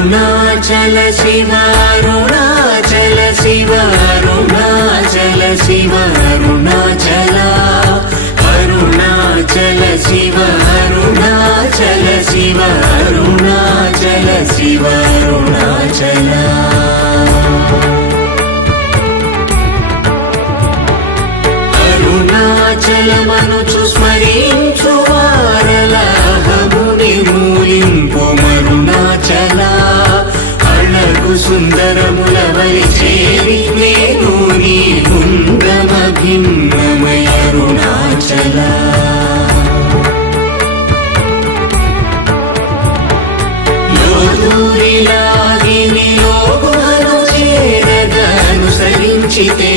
అరుణాచల శివ అరుణాచల శివ అరుణాచల శివ అరుణాచల అరుణాచల శివ అరుణాచల శివ అరుణాచల శివ అరుణాచల అరుణాచలమనుచు స్మరించు వారలహము నిర్మూలింపు మరుణాచల అళగు సుందరముల వలి చేరి నేను నీ గుండ్రమ భిన్నమయ అరుణాచల లోదూరిలాగి నియోగుహను చేరగ అనుసరించితే